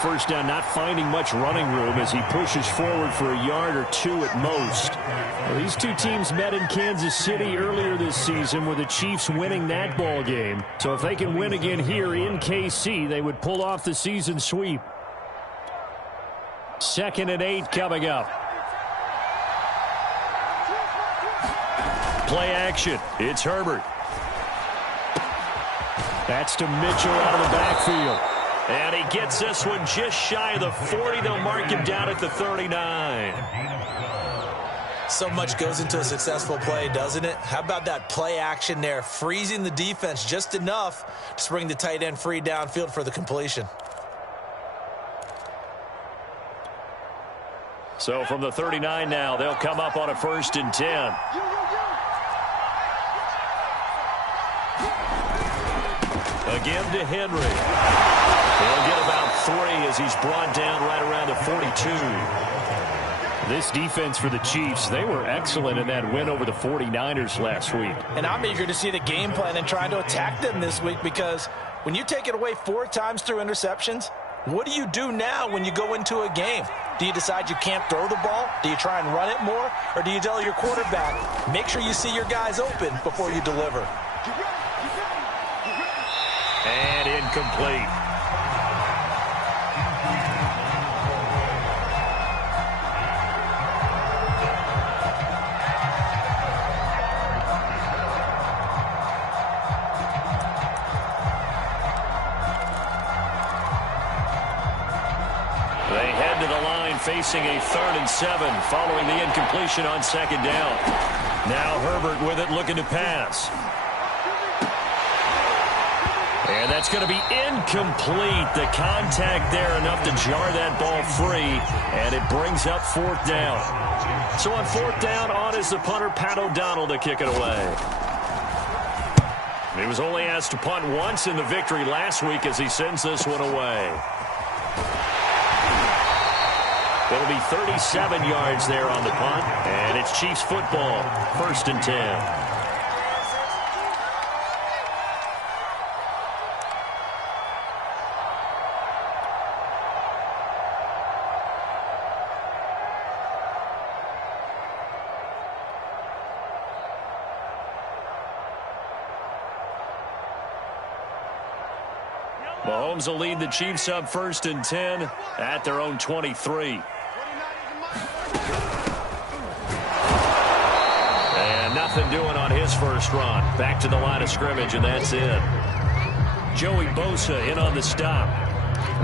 first down, not finding much running room as he pushes forward for a yard or two at most. Well, these two teams met in Kansas City earlier this season with the Chiefs winning that ball game. So if they can win again here in KC, they would pull off the season sweep. 2nd and 8 coming up. Play action. It's Herbert. That's to Mitchell out of the backfield. And he gets this one just shy of the 40. They'll mark him down at the 39. So much goes into a successful play, doesn't it? How about that play action there, freezing the defense just enough to bring the tight end free downfield for the completion. So from the 39 now, they'll come up on a 1st and 10. Again to Henry. He'll get about 3 as he's brought down right around the 42. This defense for the Chiefs, they were excellent in that win over the 49ers last week. And I'm eager to see the game plan and trying to attack them this week, because when you take it away 4 times through interceptions, what do you do now when you go into a game? Do you decide you can't throw the ball? Do you try and run it more? Or do you tell your quarterback, make sure you see your guys open before you deliver? And incomplete. They head to the line facing a 3rd and 7 following the incompletion on 2nd down. Now Herbert with it, looking to pass. And that's going to be incomplete. The contact there enough to jar that ball free, and it brings up 4th down. So on 4th down, on is the punter, Pat O'Donnell, to kick it away. He was only asked to punt once in the victory last week as he sends this one away. It'll be 37 yards there on the punt, and it's Chiefs football, 1st and 10. Mahomes will lead the Chiefs up 1st and 10 at their own 23. And nothing doing on his first run. Back to the line of scrimmage, and that's it. Joey Bosa in on the stop.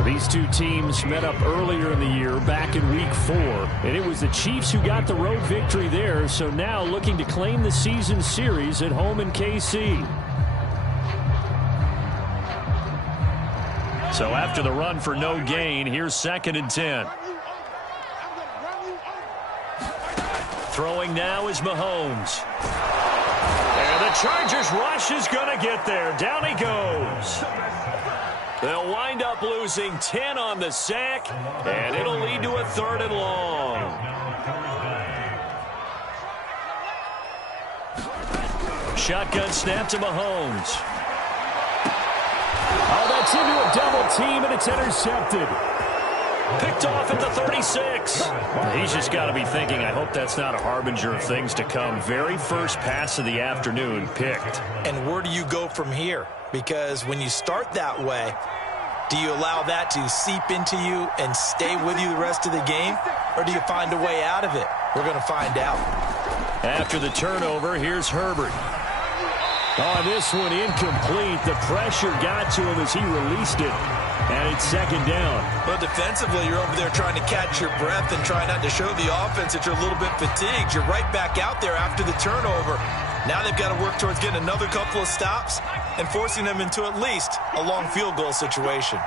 These two teams met up earlier in the year, back in Week 4. And it was the Chiefs who got the road victory there, so now looking to claim the season series at home in KC. So after the run for no gain, here's 2nd and 10. Throwing now is Mahomes. And the Chargers rush is going to get there. Down he goes. They'll wind up losing 10 on the sack, and it'll lead to a 3rd and long. Shotgun snap to Mahomes. Oh, that's into a double team, and it's intercepted. Picked off at the 36. He's just got to be thinking, I hope that's not a harbinger of things to come. Very first pass of the afternoon picked. And where do you go from here? Because when you start that way, do you allow that to seep into you and stay with you the rest of the game? Or do you find a way out of it? We're going to find out. After the turnover, here's Herbert. Oh, this one incomplete. The pressure got to him as he released it. And it's 2nd down. But defensively, you're over there trying to catch your breath and try not to show the offense that you're a little bit fatigued. You're right back out there after the turnover. Now they've got to work towards getting another couple of stops and forcing them into at least a long field goal situation.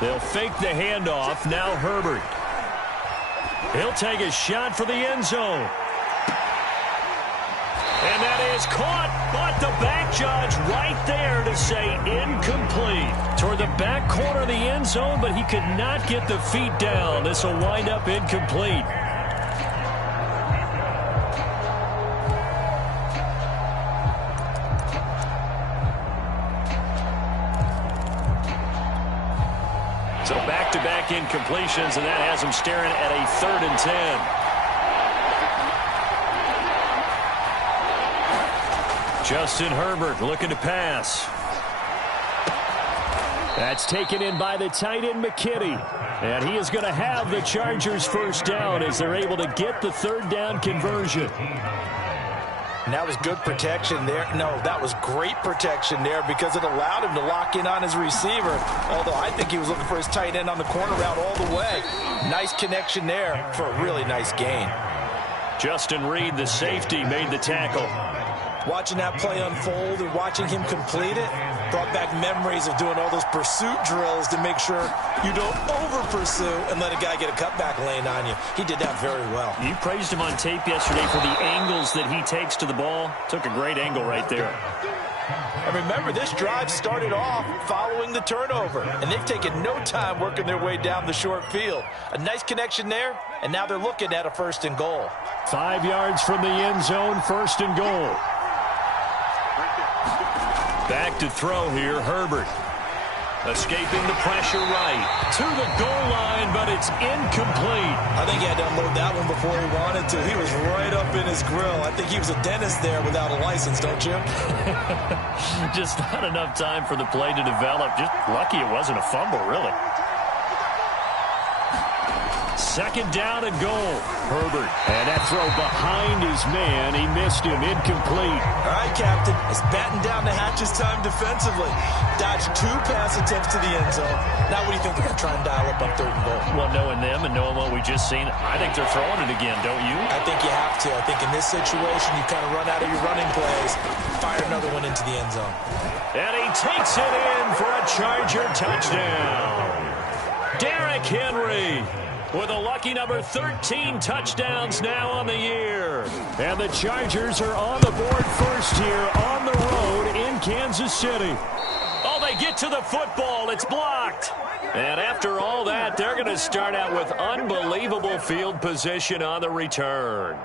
They'll fake the handoff. Now Herbert. He'll take a shot for the end zone. And that is caught, but the back judge right there to say incomplete. Toward the back corner of the end zone, but he could not get the feet down. This will wind up incomplete. So back back-to-back incompletions, and that has him staring at a 3rd and 10. Justin Herbert looking to pass. That's taken in by the tight end, McKinney. And he is going to have the Chargers first down as they're able to get the 3rd down conversion. And that was good protection there. No, that was great protection there because it allowed him to lock in on his receiver. Although I think he was looking for his tight end on the corner route all the way. Nice connection there for a really nice gain. Justin Reed, the safety, made the tackle. Watching that play unfold and watching him complete it brought back memories of doing all those pursuit drills to make sure you don't over-pursue and let a guy get a cutback lane on you. He did that very well. You praised him on tape yesterday for the angles that he takes to the ball. Took a great angle right there. And remember, this drive started off following the turnover, and they've taken no time working their way down the short field. A nice connection there, and now they're looking at a 1st and goal. 5 yards from the end zone, 1st and goal. Back to throw here, Herbert. Escaping the pressure right. To the goal line, but it's incomplete. I think he had to unload that one before he wanted to. He was right up in his grill. I think he was a dentist there without a license, don't you? Just not enough time for the play to develop. Just lucky it wasn't a fumble, really. 2nd down and goal. Herbert. And that throw behind his man. He missed him. Incomplete. All right, Captain. It's batten down the hatches time defensively. Dodged 2 pass attempts to the end zone. Now what do you think they're going to try and dial up on 3rd and goal? Well, knowing them and knowing what we just seen, I think they're throwing it again, don't you? I think you have to. I think in this situation, you kind of run out of your running plays, fire another one into the end zone. And he takes it in for a Charger touchdown. Derrick Henry with a lucky number 13 touchdowns now on the year. And the Chargers are on the board first here on the road in Kansas City. Oh, they get to the football. It's blocked. And after all that, they're going to start out with unbelievable field position on the return.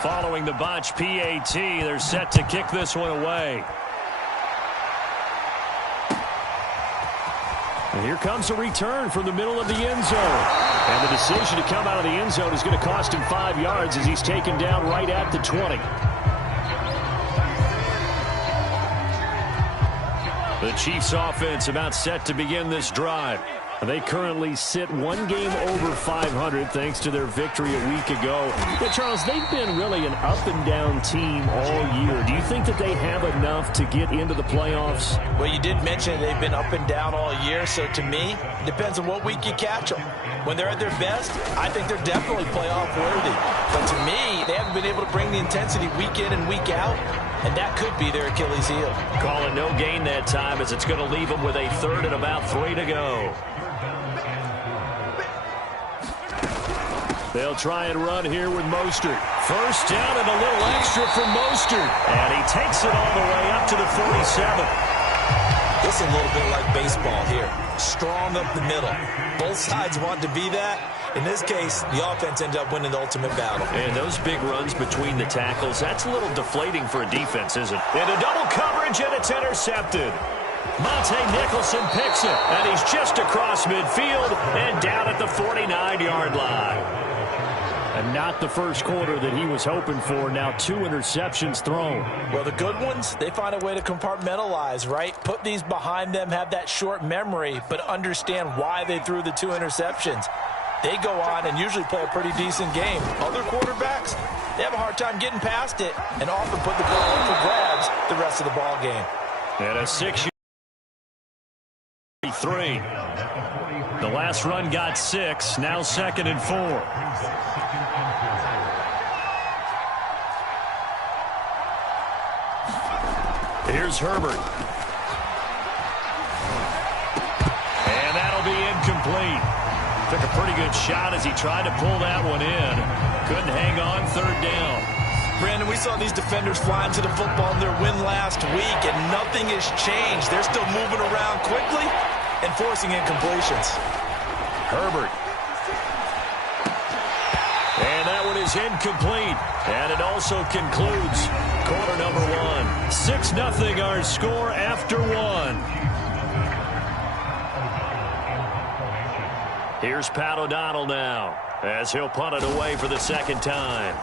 Following the botch PAT, they're set to kick this one away. And here comes a return from the middle of the end zone. And the decision to come out of the end zone is going to cost him 5 yards as he's taken down right at the 20. The Chiefs offense about set to begin this drive. They currently sit 1 game over 500 thanks to their victory a week ago. But, Charles, they've been really an up-and-down team all year. Do you think that they have enough to get into the playoffs? Well, you did mention they've been up and down all year, so to me, it depends on what week you catch them. When they're at their best, I think they're definitely playoff worthy. But to me, they haven't been able to bring the intensity week in and week out, and that could be their Achilles heel. Call it no gain that time as it's going to leave them with a 3rd and about 3 to go. They'll try and run here with Mostert. First down and a little extra from Mostert. And he takes it all the way up to the 47. This is a little bit like baseball here. Strong up the middle. Both sides want to be that. In this case, the offense ended up winning the ultimate battle. And those big runs between the tackles, that's a little deflating for a defense, isn't it? And a double coverage, and it's intercepted. Monte Nicholson picks it, and he's just across midfield and down at the 49-yard line. And not the first quarter that he was hoping for. Now 2 interceptions thrown. Well, the good ones, they find a way to compartmentalize, right? Put these behind them, have that short memory, but understand why they threw the 2 interceptions. They go on and usually play a pretty decent game. Other quarterbacks, they have a hard time getting past it and often put the ball up for grabs the rest of the ball game. And a 6-3. The last run got 6, now 2nd and 4. Here's Herbert. And that'll be incomplete. Took a pretty good shot as he tried to pull that one in. Couldn't hang on, 3rd down. Brandon, we saw these defenders flying to the football in their win last week, and nothing has changed. They're still moving around quickly and forcing incompletions. Herbert. And that one is is incomplete. And it also concludes quarter number one. 6-0 our score after one. Here's Pat O'Donnell now as he'll punt it away for the second time.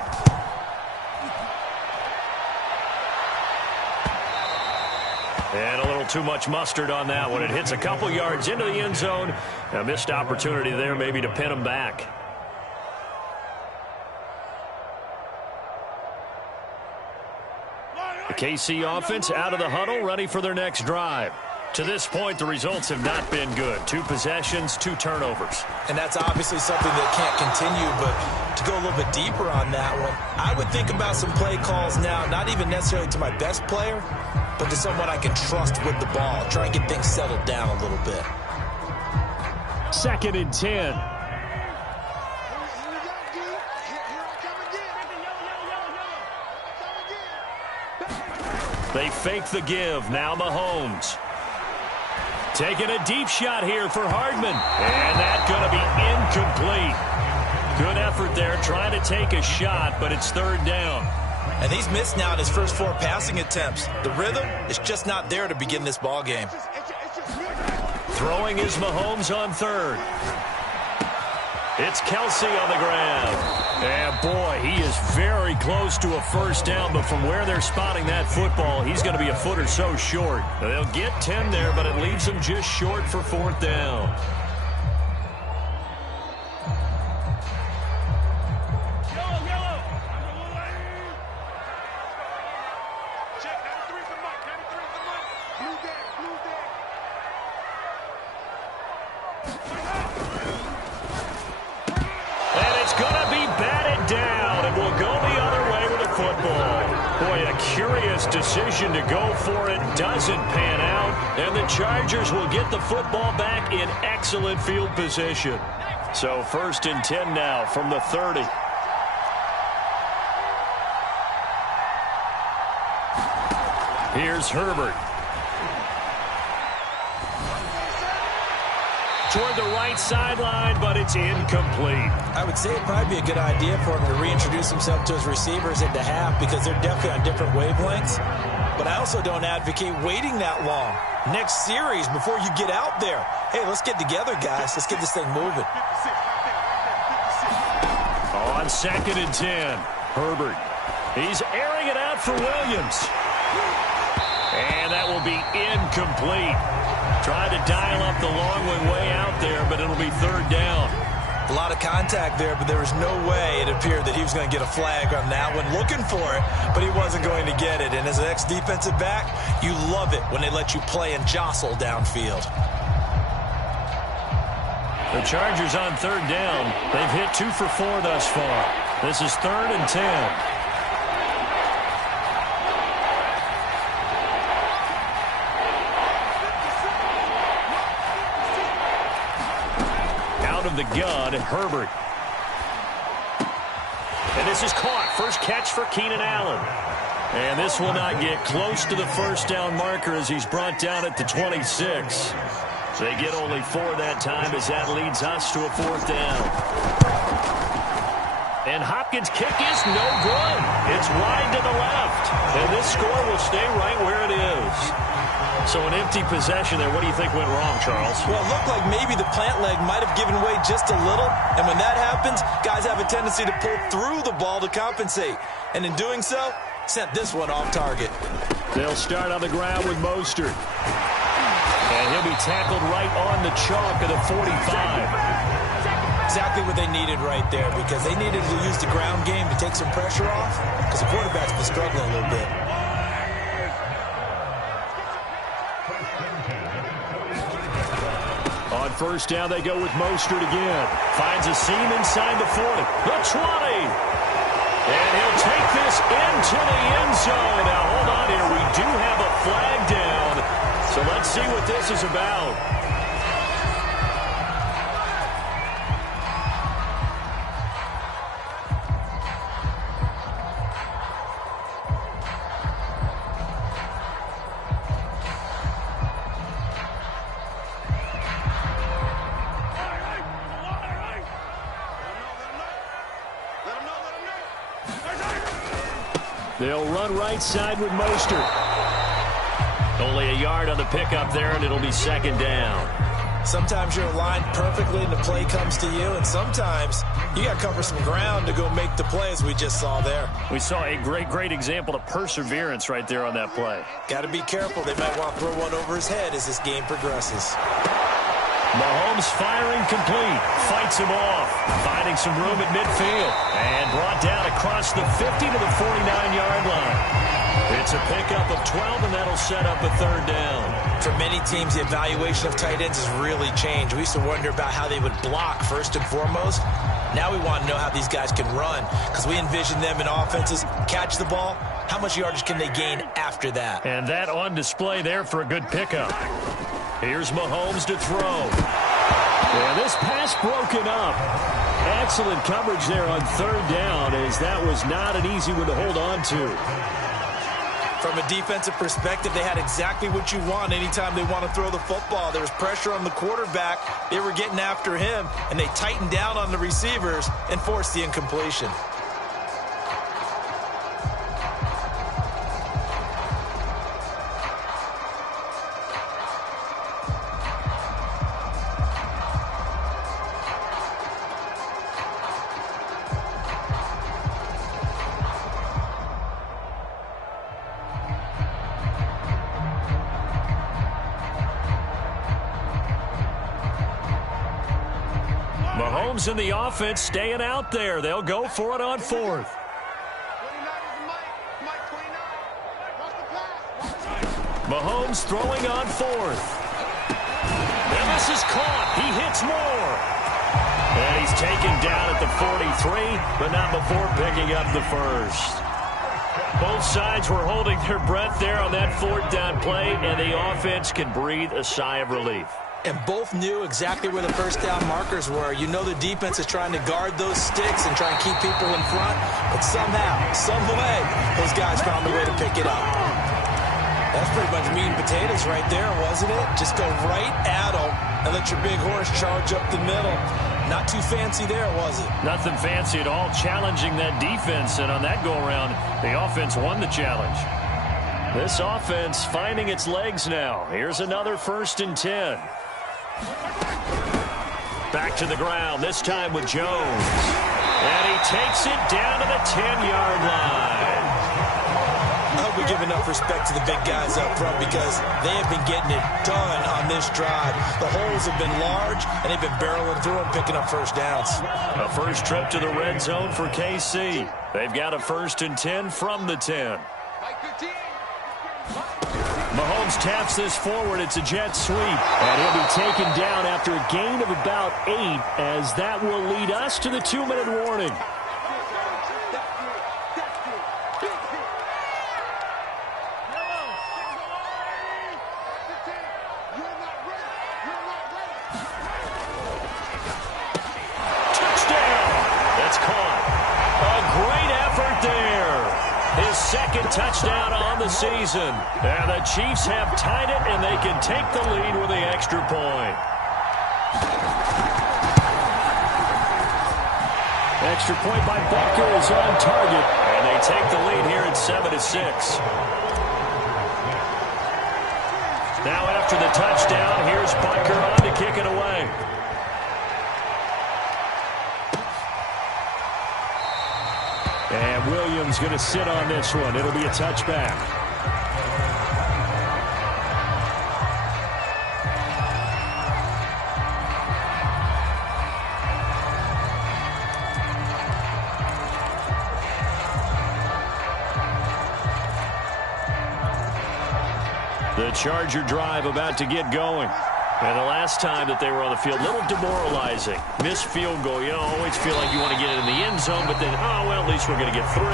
And a little too much mustard on that one. It hits a couple yards into the end zone. A missed opportunity there maybe to pin him back. The KC offense out of the huddle, ready for their next drive. To this point, the results have not been good. 2 possessions, 2 turnovers. And that's obviously something that can't continue, but to go a little bit deeper on that one, I would think about some play calls now, not even necessarily to my best player, but to someone I can trust with the ball. Try and get things settled down a little bit. 2nd and 10. They fake the give. Now Mahomes. Taking a deep shot here for Hardman. And that's going to be incomplete. Good effort there trying to take a shot, but it's 3rd down. And he's missed now in his first 4 passing attempts. The rhythm is just not there to begin this ball game. Throwing is Mahomes on 3rd. It's Kelsey on the ground. And boy, he is very close to a first down, but from where they're spotting that football, he's going to be a foot or so short. They'll get 10 there, but it leaves them just short for 4th down. Decision to go for it doesn't pan out, and the Chargers will get the football back in excellent field position. So 1st and 10 now from the 30. Here's Herbert. Toward the right sideline, but it's incomplete. I would say it'd probably be a good idea for him to reintroduce himself to his receivers at the half because they're definitely on different wavelengths. But I also don't advocate waiting that long. Next series, before you get out there, hey, let's get together, guys. Let's get this thing moving. On 2nd and 10, Herbert. He's airing it out for Williams. And that will be incomplete. Tried to dial up the long one way out there, but it'll be 3rd down. A lot of contact there, but there was no way it appeared that he was going to get a flag on that one. Looking for it, but he wasn't going to get it. And as an ex-defensive back, you love it when they let you play and jostle downfield. The Chargers on 3rd down. They've hit 2 for 4 thus far. This is 3rd and 10. Of the gun, Herbert. And this is caught. First catch for Keenan Allen. And this will not get close to the first down marker as he's brought down at the 26. They get only 4 that time as that leads us to a 4th down. And Hopkins' kick is no good. It's wide to the left. And this score will stay right where it is. So an empty possession there. What do you think went wrong, Charles? Well, it looked like maybe the plant leg might have given way just a little. And when that happens, guys have a tendency to pull through the ball to compensate. And in doing so, sent this one off target. They'll start on the ground with Mostert. And he'll be tackled right on the chalk of the 45. Exactly what they needed right there, because they needed to use the ground game to take some pressure off, because the quarterback's been struggling a little bit. On 1st down, they go with Mostert again. Finds a seam inside the 40. The 20. And he'll take this into the end zone. Now, hold on here. We do have a flag down. So let's see what this is about. Let him know. They'll run right side with Mostert. Only a yard on the pickup there, and it'll be second down. Sometimes you're aligned perfectly and the play comes to you, and sometimes you got to cover some ground to go make the play, as we just saw there. We saw a great example of perseverance right there on that play. Got to be careful. They might want to throw one over his head as this game progresses. Mahomes firing complete. Fights him off. Finding some room at midfield. And brought down across the 50 to the 49-yard line. It's a pickup of 12, and that'll set up a third down. For many teams, the evaluation of tight ends has really changed. We used to wonder about how they would block first and foremost. Now we want to know how these guys can run, because we envision them in offenses catch the ball. How much yardage can they gain after that? And that on display there for a good pickup. Here's Mahomes to throw. And this pass broken up. Excellent coverage there on third down, as that was not an easy one to hold on to. From a defensive perspective, they had exactly what you want anytime they want to throw the football. There was pressure on the quarterback. They were getting after him, and they tightened down on the receivers and forced the incompletion. Mahomes and the offense staying out there. They'll go for it on fourth. Mahomes throwing on fourth. And this is caught. He hits more. And he's taken down at the 43, but not before picking up the first. Both sides were holding their breath there on that fourth down play, and the offense can breathe a sigh of relief. And both knew exactly where the first down markers were. You know the defense is trying to guard those sticks and try and keep people in front. But somehow, some way, those guys found a way to pick it up. That's pretty much meat and potatoes right there, wasn't it? Just go right at them and let your big horse charge up the middle. Not too fancy there, was it? Nothing fancy at all, challenging that defense. And on that go-around, the offense won the challenge. This offense finding its legs now. Here's another 1st and 10. Back to the ground, this time with Jones. And he takes it down to the 10-yard line. I hope we give enough respect to the big guys up front, because they have been getting it done on this drive. The holes have been large, and they've been barreling through them, picking up first downs. A first trip to the red zone for KC. They've got a 1st and 10 from the 10. Mahomes taps this forward. It's a jet sweep. And he'll be taken down after a gain of about 8, as that will lead us to the 2-minute warning. Touchdown! That's caught. A great effort there. His second touchdown on the season. And the Chiefs have tied it, and they can take the lead with the extra point. Extra point by Butker is on target, and they take the lead here at 7-6. Now after the touchdown, here's Butker on to kick it away. And Williams going to sit on this one. It'll be a touchback. The Charger drive about to get going. And the last time that they were on the field, a little demoralizing. Missed field goal. You always feel like you want to get it in the end zone, but then, oh, well, at least we're going to get 3.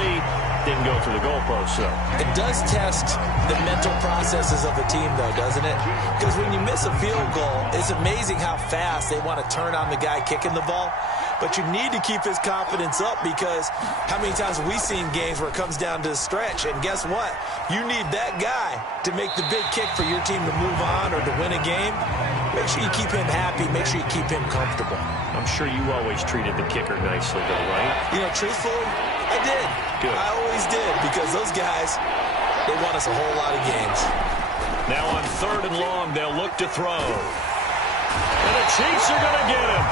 Didn't go through the goalpost, so. It does test the mental processes of the team, though, doesn't it? Because when you miss a field goal, it's amazing how fast they want to turn on the guy kicking the ball. But you need to keep his confidence up, because how many times have we seen games where it comes down to the stretch? And guess what? You need that guy to make the big kick for your team to move on or to win a game. Make sure you keep him happy. Make sure you keep him comfortable. I'm sure you always treated the kicker nicely, though, right? You know, truthfully, I did. Good. I always did, because those guys, they won us a whole lot of games. Now on 3rd and long, they'll look to throw. And the Chiefs are going to get him.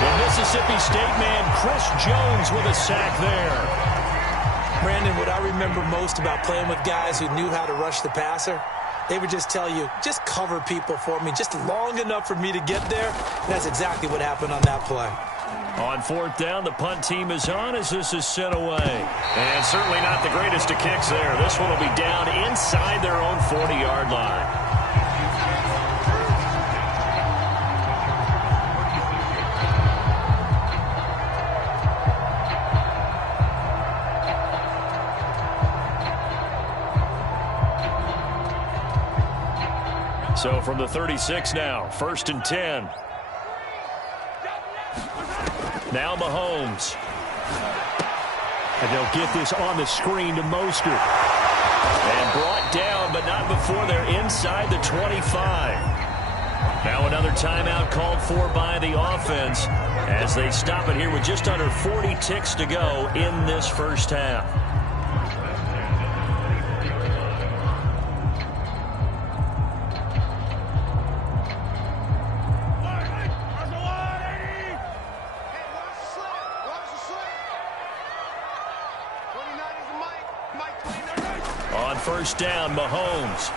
The Mississippi State man, Chris Jones, with a sack there. Brandon, what I remember most about playing with guys who knew how to rush the passer, they would just tell you, just cover people for me, just long enough for me to get there. And that's exactly what happened on that play. On 4th down, the punt team is on as this is sent away. And certainly not the greatest of kicks there. This one will be down inside their own 40-yard line. So from the 36 now, 1st and 10. Now Mahomes. And they'll get this on the screen to Mostert. And brought down, but not before they're inside the 25. Now another timeout called for by the offense as they stop it here with just under 40 ticks to go in this first half. On 1st down, Mahomes.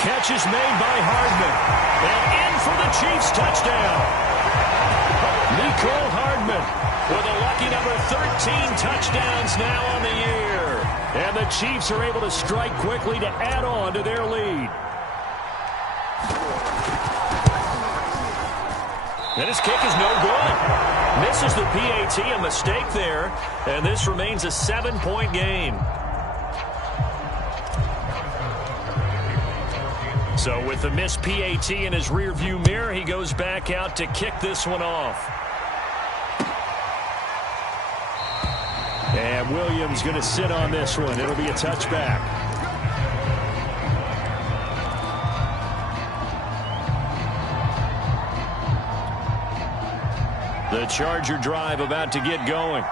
Catch is made by Hardman. And in for the Chiefs touchdown. Nicole Hardman with a lucky number 13 touchdowns now on the year. And the Chiefs are able to strike quickly to add on to their lead. And his kick is no good. Misses the PAT, a mistake there. And this remains a 7-point game. So with the missed PAT in his rearview mirror, he goes back out to kick this one off. And Williams going to sit on this one. It'll be a touchback. The Charger drive about to get going.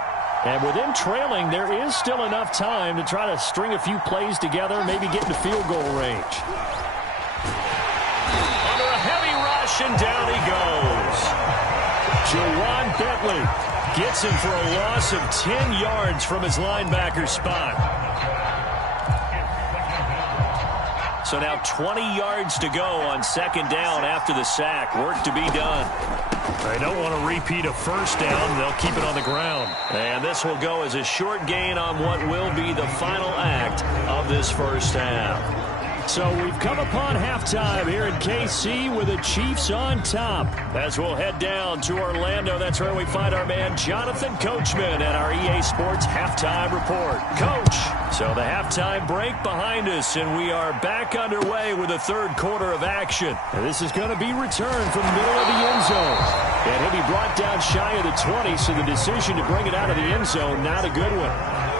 And with them trailing, there is still enough time to try to string a few plays together, maybe get into field goal range. Under a heavy rush, and down he goes. Jawan Bentley gets him for a loss of 10 yards from his linebacker spot. So now 20 yards to go on 2nd down after the sack. Work to be done. They don't want to repeat a 1st down. They'll keep it on the ground. And this will go as a short gain on what will be the final act of this first half. So we've come upon halftime here in KC with the Chiefs on top. As we'll head down to Orlando, that's where we find our man Jonathan Coachman at our EA Sports Halftime Report. Coach, so the halftime break behind us, and we are back underway with the 3rd quarter of action. And this is going to be returned from the middle of the end zone. And he'll be brought down shy of the 20, so the decision to bring it out of the end zone, not a good one.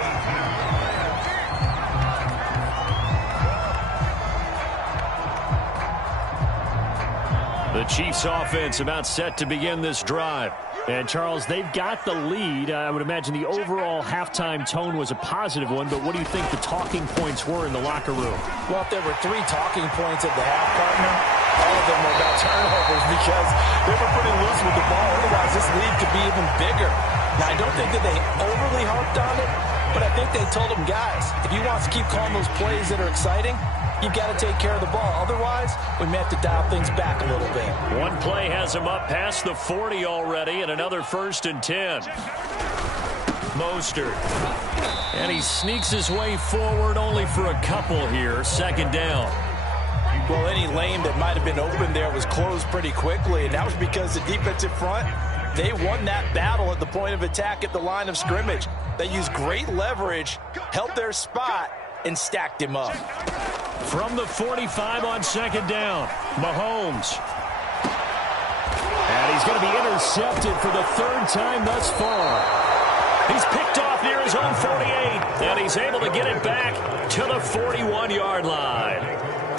The Chiefs offense about set to begin this drive. And, Charles, they've got the lead. I would imagine the overall halftime tone was a positive one, but what do you think the talking points were in the locker room? Well, if there were 3 talking points at the half, partner, all of them were about turnovers because they were pretty loose with the ball. Otherwise, this lead could be even bigger. Now, I don't think that they overly harped on it, but I think they told them, guys, if you want to keep calling those plays that are exciting, you've got to take care of the ball. Otherwise, we may have to dial things back a little bit. One play has him up past the 40 already, and another 1st and 10. Mostert. And he sneaks his way forward only for a couple here. 2nd down. Well, any lane that might have been open there was closed pretty quickly, and that was because the defensive front, they won that battle at the point of attack at the line of scrimmage. They used great leverage, held their spot, and stacked him up. From the 45 on 2nd down, Mahomes. And he's going to be intercepted for the 3rd time thus far. He's picked off near his own 48, and he's able to get it back to the 41-yard line.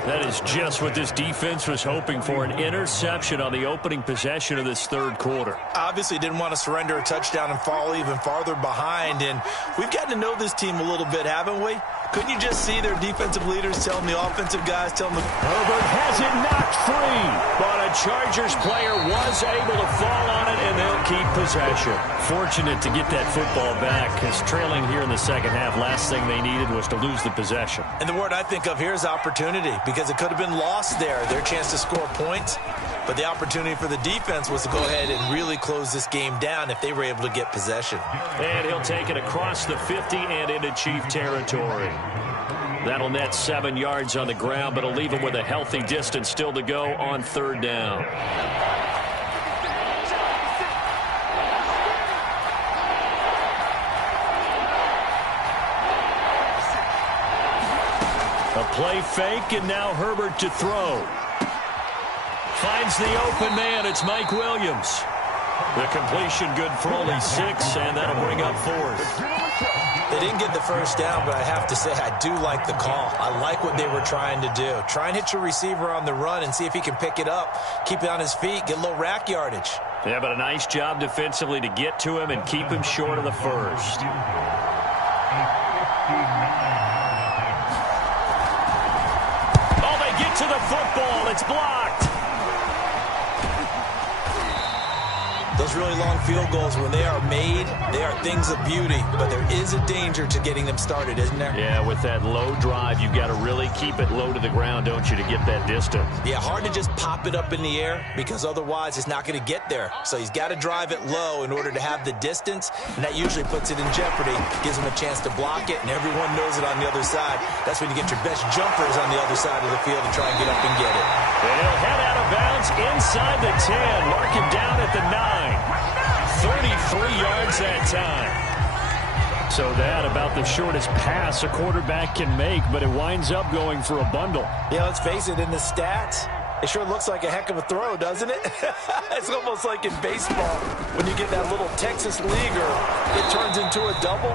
That is just what this defense was hoping for, an interception on the opening possession of this third quarter. Obviously didn't want to surrender a touchdown and fall even farther behind, and we've gotten to know this team a little bit, haven't we? Couldn't you just see their defensive leaders telling the offensive guys, telling them... Herbert has it knocked free, but a Chargers player was able to fall on it, and they'll keep possession. Fortunate to get that football back, because trailing here in the second half, last thing they needed was to lose the possession. And the word I think of here is opportunity, because it could have been lost there, their chance to score points. But the opportunity for the defense was to go ahead and really close this game down if they were able to get possession. And he'll take it across the 50 and into Chief territory. That'll net 7 yards on the ground, but it'll leave him with a healthy distance still to go on third down. A play fake, and now Herbert to throw. Finds the open man. It's Mike Williams. The completion good for only 6, and that'll bring up 4th. They didn't get the first down, but I have to say I do like the call. I like what they were trying to do. Try and hit your receiver on the run and see if he can pick it up, keep it on his feet, get a little rack yardage. Yeah, but a nice job defensively to get to him and keep him short of the first. Oh, they get to the football. It's blocked. Those really long field goals, when they are made, they are things of beauty, but there is a danger to getting them started, isn't there? Yeah, with that low drive, you've got to really keep it low to the ground, don't you, to get that distance? Yeah, hard to just pop it up in the air because otherwise it's not going to get there. So he's got to drive it low in order to have the distance, and that usually puts it in jeopardy, gives him a chance to block it, and everyone knows it on the other side. That's when you get your best jumpers on the other side of the field to try and get up and get it. And he'll head out of bounds inside the 10, mark him down at the 9. 33 yards that time. So that about the shortest pass a quarterback can make, but it winds up going for a bundle. Yeah, let's face it, in the stats, it sure looks like a heck of a throw, doesn't it? It's almost like in baseball. When you get that little Texas leaguer, it turns into a double.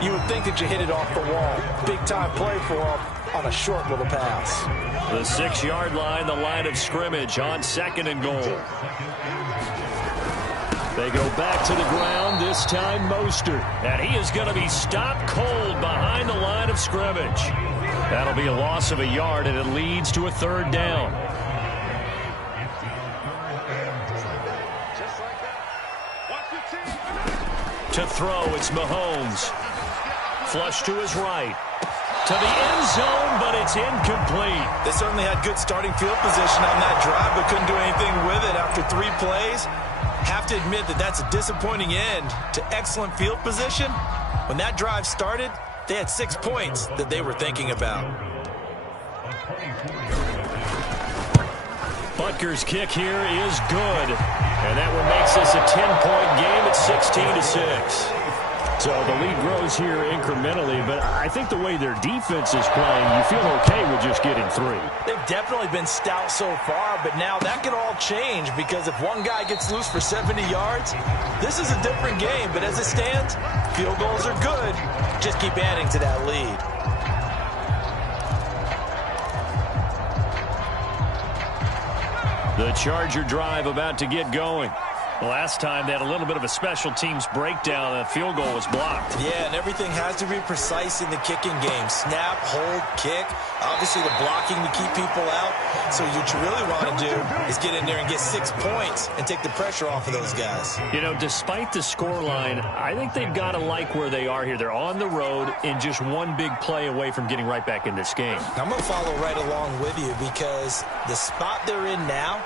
You would think that you hit it off the wall. Big-time play for him on a short little pass. The 6-yard line, the line of scrimmage on 2nd and goal. They go back to the ground, this time Mostert. And he is going to be stopped cold behind the line of scrimmage. That'll be a loss of a yard, and it leads to a 3rd down. To throw, it's Mahomes. Flush to his right. To the end zone, but it's incomplete. They certainly had good starting field position on that drive, but couldn't do anything with it after 3 plays. Have to admit that that's a disappointing end to excellent field position. When that drive started, they had 6 points that they were thinking about. Butker's kick here is good. And that one makes this a 10-point game at 16-6. So the lead grows here incrementally, but I think the way their defense is playing, you feel okay with just getting 3. They've definitely been stout so far, but now that could all change because if one guy gets loose for 70 yards, this is a different game. But as it stands, field goals are good. Just keep adding to that lead. The Charger drive about to get going. Last time they had a little bit of a special teams breakdown. The field goal was blocked. Yeah, and everything has to be precise in the kicking game. Snap, hold, kick. Obviously the blocking to keep people out. So what you really want to do is get in there and get 6 points and take the pressure off of those guys. You know, despite the scoreline, I think they've got to like where they are here. They're on the road and just one big play away from getting right back in this game. I'm going to follow right along with you because the spot they're in now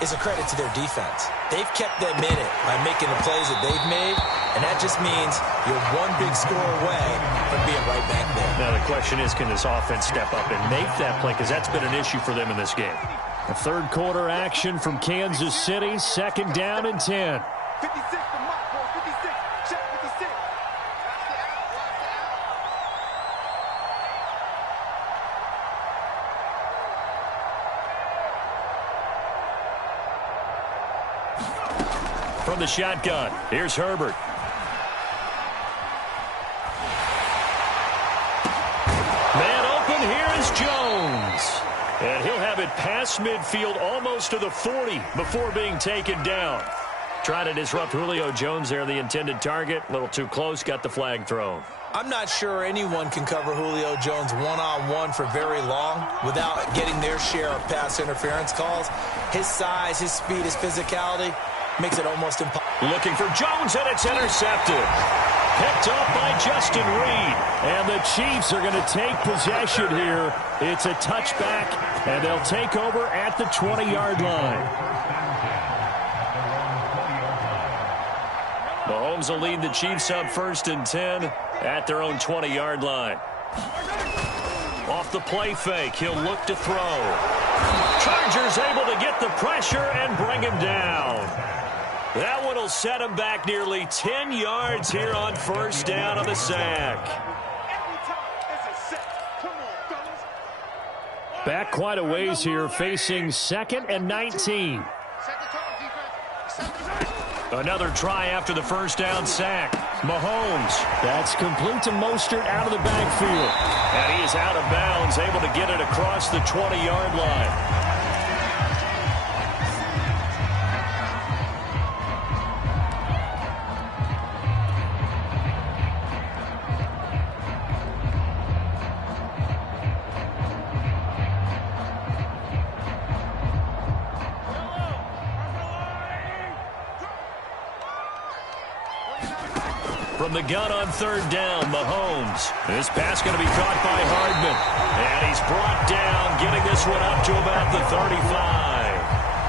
is a credit to their defense. They've kept them in it by making the plays that they've made, and that just means you're one big score away from being right back there. Now the question is, can this offense step up and make that play? Because that's been an issue for them in this game. A 3rd quarter action from Kansas City, 2nd down and 10. 56 for Mike, 56, check 56. From the shotgun, here's Herbert. Man open, here is Jones. And he'll have it past midfield almost to the 40 before being taken down. Trying to disrupt Julio Jones there, the intended target. A little too close, got the flag thrown. I'm not sure anyone can cover Julio Jones one-on-one for very long without getting their share of pass interference calls. His size, his speed, his physicality makes it almost impossible. Looking for Jones, and it's intercepted. Picked up by Justin Reed. And the Chiefs are going to take possession here. It's a touchback, and they'll take over at the 20-yard line. Mahomes will lead the Chiefs up 1st and 10 at their own 20-yard line. Off the play fake, he'll look to throw. Chargers able to get the pressure and bring him down. That one will set him back nearly 10 yards here on 1st down on the sack. Back quite a ways here, facing 2nd and 19. Another try after the 1st down sack. Mahomes, that's complete to Mostert out of the backfield. And he is out of bounds, able to get it across the 20-yard line. From the gun on 3rd down, Mahomes. This pass going to be caught by Hardman. And he's brought down, getting this one up to about the 35.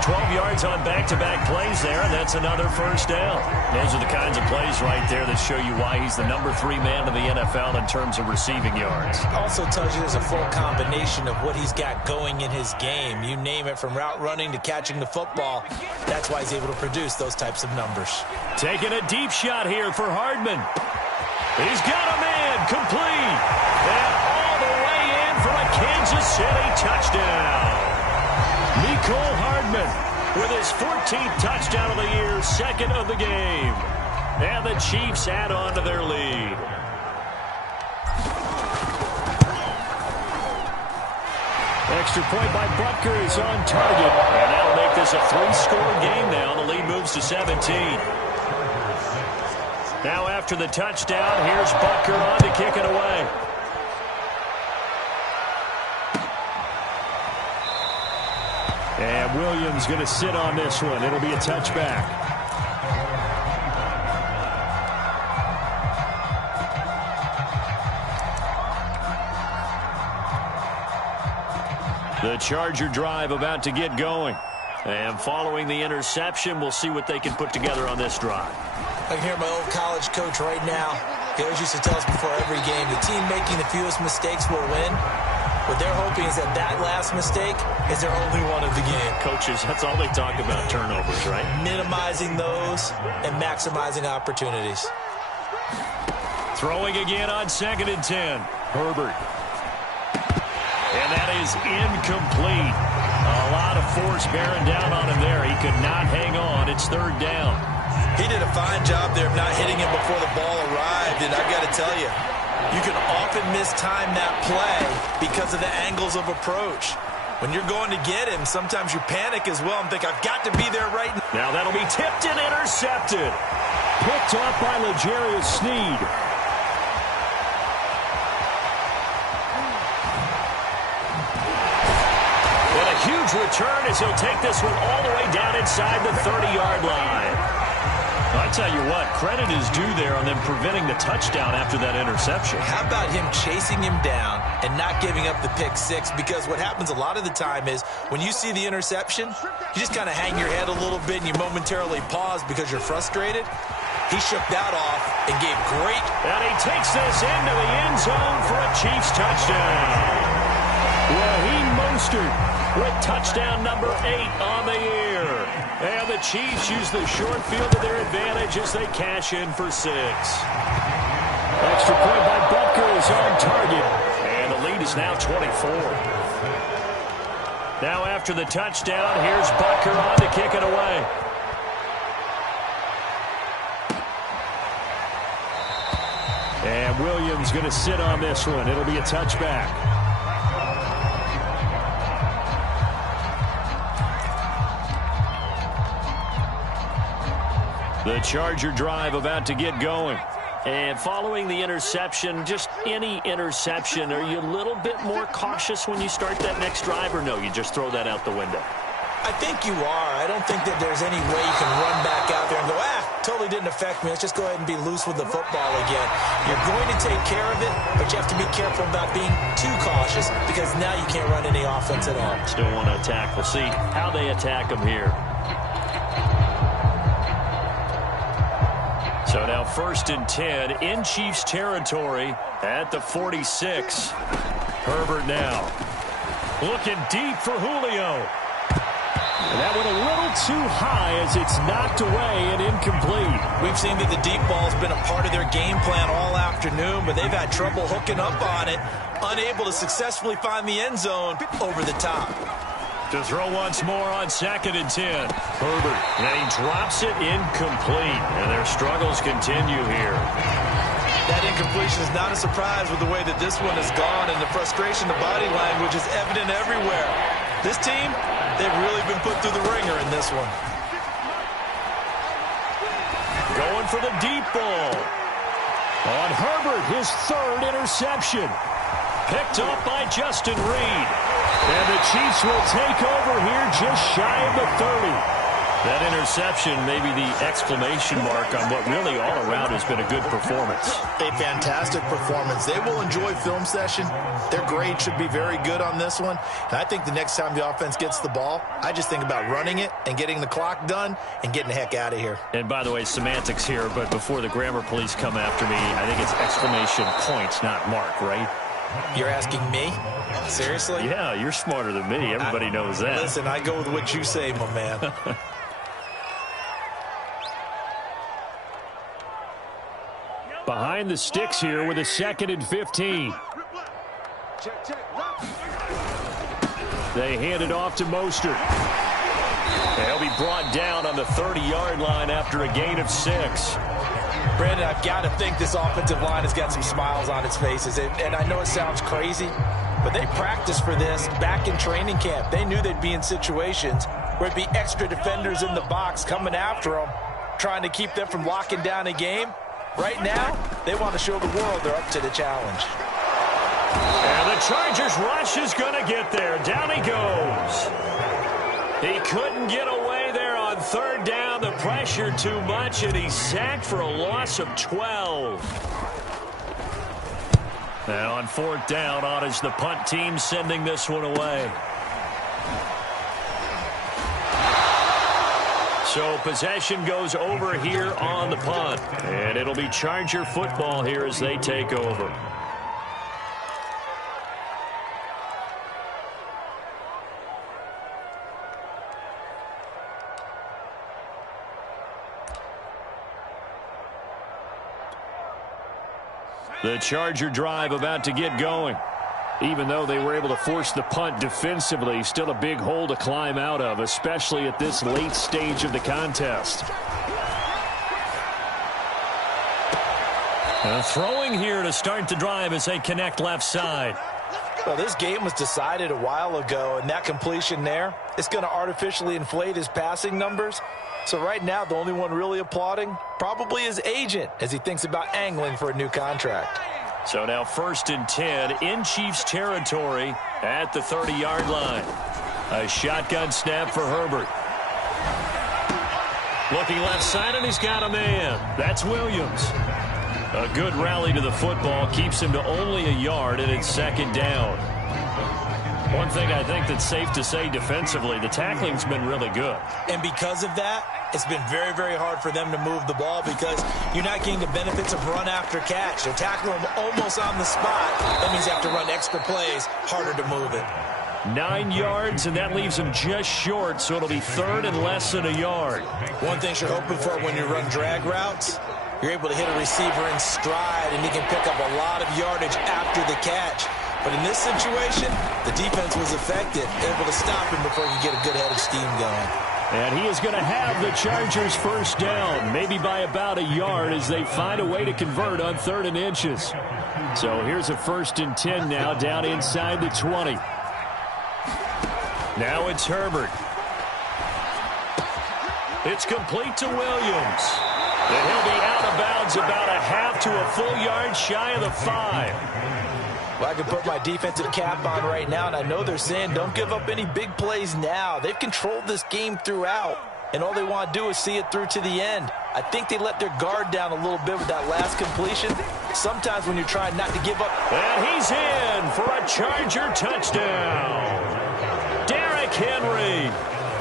12 yards on back-to-back plays there, and that's another 1st down. Those are the kinds of plays right there that show you why he's the number 3 man in the NFL in terms of receiving yards. Also tells you there's a full combination of what he's got going in his game. You name it, from route running to catching the football. That's why he's able to produce those types of numbers. Taking a deep shot here for Hardman. He's got a man complete. And all the way in for a Kansas City touchdown. Mecole Hardman with his 14th touchdown of the year, 2nd of the game. And the Chiefs add on to their lead. Extra point by Butker is on target. And that'll make this a 3-score game now. The lead moves to 17. Now after the touchdown, here's Butker on to kick it away. And Williams going to sit on this one. It'll be a touchback. The Charger drive about to get going. And following the interception, we'll see what they can put together on this drive. I can hear my old college coach right now. He always used to tell us before every game, the team making the fewest mistakes will win. What they're hoping is that that last mistake is their only one of the game. Coaches, that's all they talk about, turnovers, right? Minimizing those and maximizing opportunities. Throwing again on 2nd and 10. Herbert. And that is incomplete. A lot of force bearing down on him there. He could not hang on. It's 3rd down. He did a fine job there of not hitting him before the ball arrived. And I've got to tell you, you can often mistime that play because of the angles of approach. When you're going to get him, sometimes you panic as well and think, I've got to be there right now. Now that'll be tipped and intercepted. Picked up by L'Jarius Sneed. And a huge return as he'll take this one all the way down inside the 30-yard line. I tell you what, credit is due there on them preventing the touchdown after that interception. How about him chasing him down and not giving up the pick six? Because what happens a lot of the time is when you see the interception, you just kind of hang your head a little bit and you momentarily pause because you're frustrated. He shook that off and gave great. And he takes this into the end zone for a Chiefs touchdown. Raheem Mostert with touchdown number 8 on the year. And the Chiefs use the short field to their advantage as they cash in for 6. Extra point by Butker is on target. And the lead is now 24. Now after the touchdown, here's Butker on to kick it away. And Williams going to sit on this one. It'll be a touchback. The Charger drive about to get going. And following the interception, just any interception, are you a little bit more cautious when you start that next drive, or no, you just throw that out the window? I think you are. I don't think that there's any way you can run back out there and go, totally didn't affect me. Let's just go ahead and be loose with the football again. You're going to take care of it, but you have to be careful about being too cautious because now you can't run any offense at all. Still want to attack. We'll see how they attack them here. So now 1st and 10 in Chiefs territory at the 46. Herbert now looking deep for Julio. And that went a little too high as it's knocked away and incomplete. We've seen that the deep ball's been a part of their game plan all afternoon, but they've had trouble hooking up on it, unable to successfully find the end zone over the top. To throw once more on 2nd and 10. Herbert, and he drops it incomplete, and their struggles continue here. That incompletion is not a surprise with the way that this one has gone, and the frustration, the body language is evident everywhere. This team, they've really been put through the ringer in this one. Going for the deep ball. On Herbert, his 3rd interception. Picked up by Justin Reed. And the Chiefs will take over here just shy of the 30. That interception may be the exclamation mark on what really all around has been a good performance. A fantastic performance. They will enjoy film session. Their grade should be very good on this one. And I think the next time the offense gets the ball, I just think about running it and getting the clock done and getting the heck out of here. And by the way, semantics here, but before the grammar police come after me, I think it's exclamation points, not mark, right? You're asking me? Seriously? Yeah, you're smarter than me. Everybody knows that. Listen, I go with what you say, my man. Behind the sticks here with a 2nd and 15. They hand it off to Mostert. They'll be brought down on the 30-yard line after a gain of 6. Brandon, I've got to think this offensive line has got some smiles on its faces. And I know it sounds crazy, but they practiced for this back in training camp. They knew they'd be in situations where it'd be extra defenders in the box coming after them, trying to keep them from locking down a game. Right now, they want to show the world they're up to the challenge. And the Chargers rush is going to get there. Down he goes. He couldn't get away there on 3rd down. The pressure too much, and he's sacked for a loss of 12. And on 4th down, on is the punt team sending this one away. So possession goes over here on the punt. And it'll be Charger football here as they take over. The Charger drive about to get going. Even though they were able to force the punt defensively, still a big hole to climb out of, especially at this late stage of the contest. And throwing here to start the drive as they connect left side. Well, this game was decided a while ago, and that completion there, it's going to artificially inflate his passing numbers. So right now, the only one really applauding probably his agent as he thinks about angling for a new contract. So now 1st and 10 in Chiefs territory at the 30-yard line. A shotgun snap for Herbert. Looking left side, and he's got a man. That's Williams. A good rally to the football keeps him to only a yard, and it's 2nd down. One thing I think that's safe to say defensively, the tackling's been really good. And because of that, it's been very, very hard for them to move the ball because you're not getting the benefits of run after catch. They're tackling them almost on the spot. That means you have to run extra plays, harder to move it. 9 yards, and that leaves him just short, so it'll be 3rd and less than a yard. One thing you're hoping for when you run drag routes, you're able to hit a receiver in stride, and he can pick up a lot of yardage after the catch. But in this situation, the defense was effective, able to stop him before you get a good head of steam going. And he is going to have the Chargers 1st down, maybe by about a yard as they find a way to convert on 3rd and inches. So here's a 1st and 10 now down inside the 20. Now it's Herbert. It's complete to Williams. And he'll be out of bounds about a half to a full yard shy of the 5. Well, I can put my defensive cap on right now, and I know they're saying don't give up any big plays now. They've controlled this game throughout, and all they want to do is see it through to the end. I think they let their guard down a little bit with that last completion. Sometimes when you're trying not to give up. And he's in for a Charger touchdown. Derrick Henry,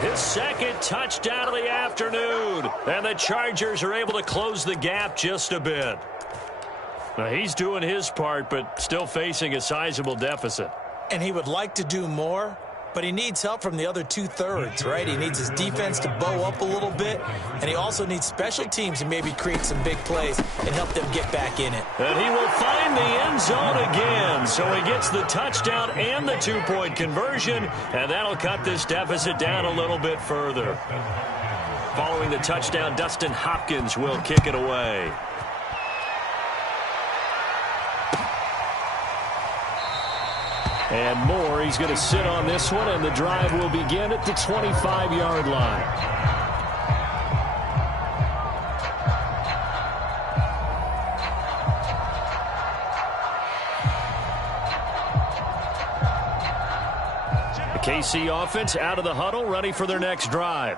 his second touchdown of the afternoon. And the Chargers are able to close the gap just a bit. Now, he's doing his part, but still facing a sizable deficit. And he would like to do more, but he needs help from the other 2/3, right? He needs his defense to bow up a little bit, and he also needs special teams to maybe create some big plays and help them get back in it. And he will find the end zone again, so he gets the touchdown and the 2-point conversion, and that'll cut this deficit down a little bit further. Following the touchdown, Dustin Hopkins will kick it away. And Moore, he's going to sit on this one, and the drive will begin at the 25-yard line. The KC offense out of the huddle, ready for their next drive.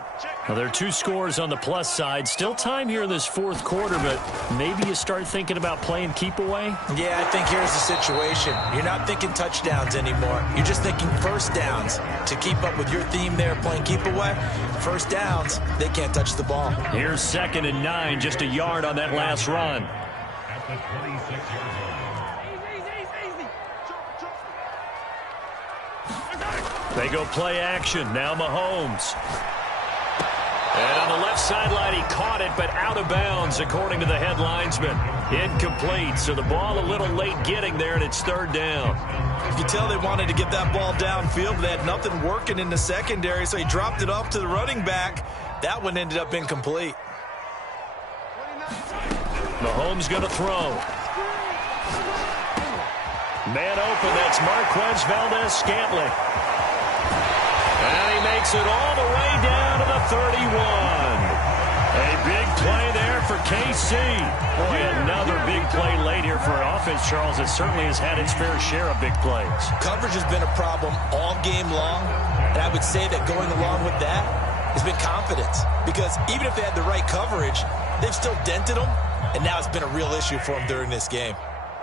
Now, there are 2 scores on the plus side. Still time here in this fourth quarter, but maybe you start thinking about playing keep away? Yeah, I think here's the situation. You're not thinking touchdowns anymore. You're just thinking first downs. To keep up with your theme there, playing keep away, first downs, they can't touch the ball. Here's 2nd and 9, just a yard on that last run. They go play action. Now Mahomes. And on the left sideline, he caught it, but out of bounds, according to the head linesman. Incomplete, so the ball a little late getting there, and it's 3rd down. You can tell they wanted to get that ball downfield, but they had nothing working in the secondary, so he dropped it off to the running back. That one ended up incomplete. Mahomes going to throw. Man open, that's Marquez Valdez-Scantling. And he makes it all the way down to the 31. A big play there for KC. Boy, another big play late here for an offense, Charles, that certainly has had its fair share of big plays. Coverage has been a problem all game long, and I would say that going along with that has been confidence. Because even if they had the right coverage, they've still dented them, and now it's been a real issue for them during this game.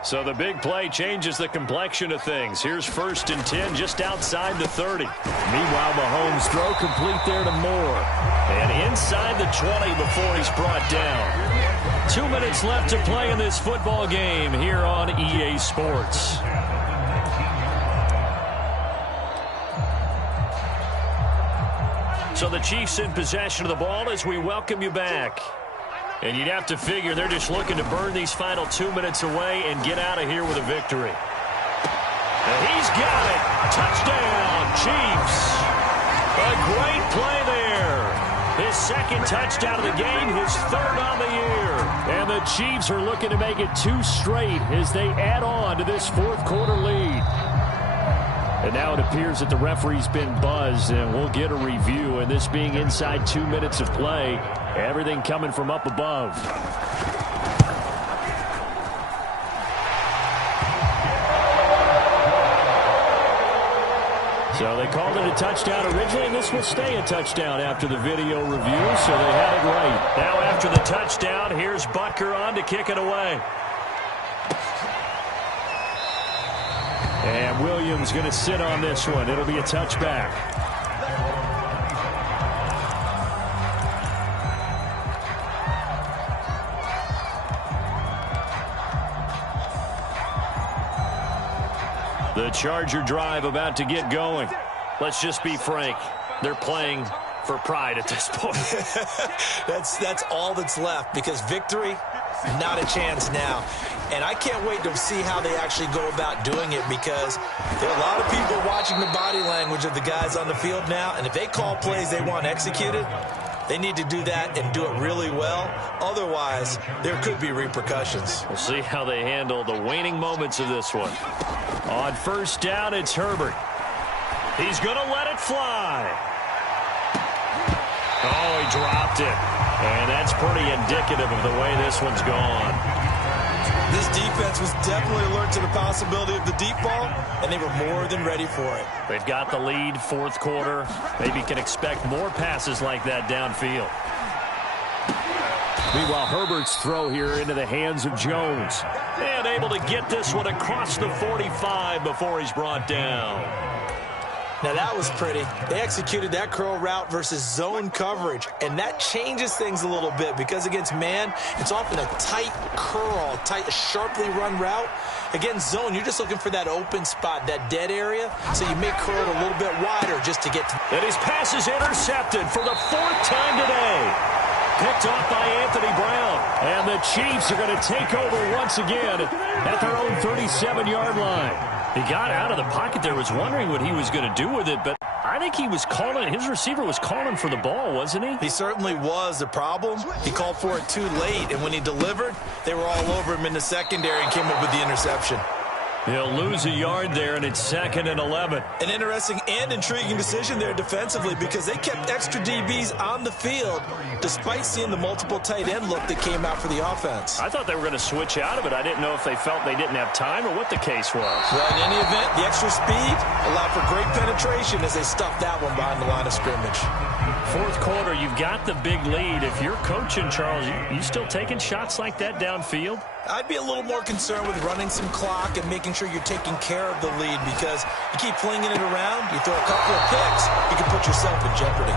So the big play changes the complexion of things. Here's 1st and 10 just outside the 30. Meanwhile, Mahomes throw complete there to Moore. And inside the 20 before he's brought down. 2 minutes left to play in this football game here on EA Sports. So the Chiefs in possession of the ball as we welcome you back. And you'd have to figure they're just looking to burn these final 2 minutes away and get out of here with a victory. And he's got it. Touchdown, Chiefs. A great play there. His 2nd touchdown of the game, his 3rd on the year. And the Chiefs are looking to make it 2 straight as they add on to this fourth quarter lead. And now it appears that the referee's been buzzed, and we'll get a review. And this being inside 2 minutes of play, everything coming from up above. So they called it a touchdown originally, and this will stay a touchdown after the video review, so they had it right. Now after the touchdown, here's Butker on to kick it away. And Williams going to sit on this one. It'll be a touchback. The Charger drive about to get going. Let's just be frank. They're playing for pride at this point. That's all that's left, because victory, not a chance now. And I can't wait to see how they actually go about doing it, because there are a lot of people watching the body language of the guys on the field now, and if they call plays they want executed, they need to do that and do it really well. Otherwise, there could be repercussions. We'll see how they handle the waning moments of this one. On 1st down, it's Herbert. He's going to let it fly. Oh, he dropped it. And that's pretty indicative of the way this one's gone. This defense was definitely alert to the possibility of the deep ball, and they were more than ready for it. They've got the lead, fourth quarter. Maybe can expect more passes like that downfield. Meanwhile, Herbert's throw here into the hands of Jones. And able to get this one across the 45 before he's brought down. Now that was pretty. They executed that curl route versus zone coverage, and that changes things a little bit because against man, it's often a tight curl, sharply run route. Against zone, you're just looking for that open spot, that dead area, so you may curl it a little bit wider just to get to. And his pass is intercepted for the fourth time today. Picked off by Anthony Brown. And the Chiefs are going to take over once again at their own 37-yard line. He got out of the pocket there, was wondering what he was going to do with it, but I think he was calling, his receiver was calling for the ball, wasn't he? He certainly was. The problem, he called for it too late, and when he delivered, they were all over him in the secondary and came up with the interception. He'll lose a yard there, and it's 2nd and 11. An interesting and intriguing decision there defensively because they kept extra DBs on the field despite seeing the multiple tight end look that came out for the offense. I thought they were going to switch out of it. I didn't know if they felt they didn't have time or what the case was. Well, in any event, the extra speed allowed for great penetration as they stuffed that one behind the line of scrimmage. Fourth quarter, you've got the big lead. If you're coaching, Charles, you still taking shots like that downfield? I'd be a little more concerned with running some clock and making sure you're taking care of the lead because you keep flinging it around, you throw a couple of picks, you can put yourself in jeopardy.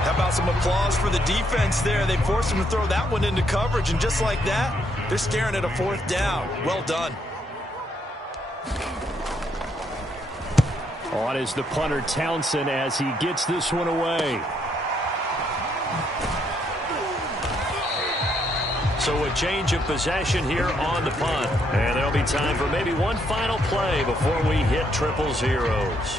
How about some applause for the defense there? They forced him to throw that one into coverage, and just like that, they're staring at a fourth down. Well done. On is the punter Townsend as he gets this one away. So a change of possession here on the punt. And there'll be time for maybe one final play before we hit triple zeros.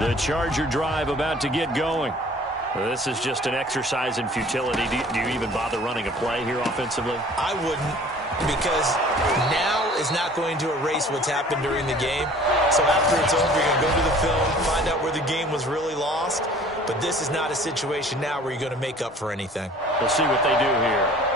The Charger drive about to get going. This is just an exercise in futility. Do you even bother running a play here offensively? I wouldn't, because now is not going to erase what's happened during the game. So after it's over, you're going to go to the film, find out where the game was really lost. But this is not a situation now where you're going to make up for anything. We'll see what they do here.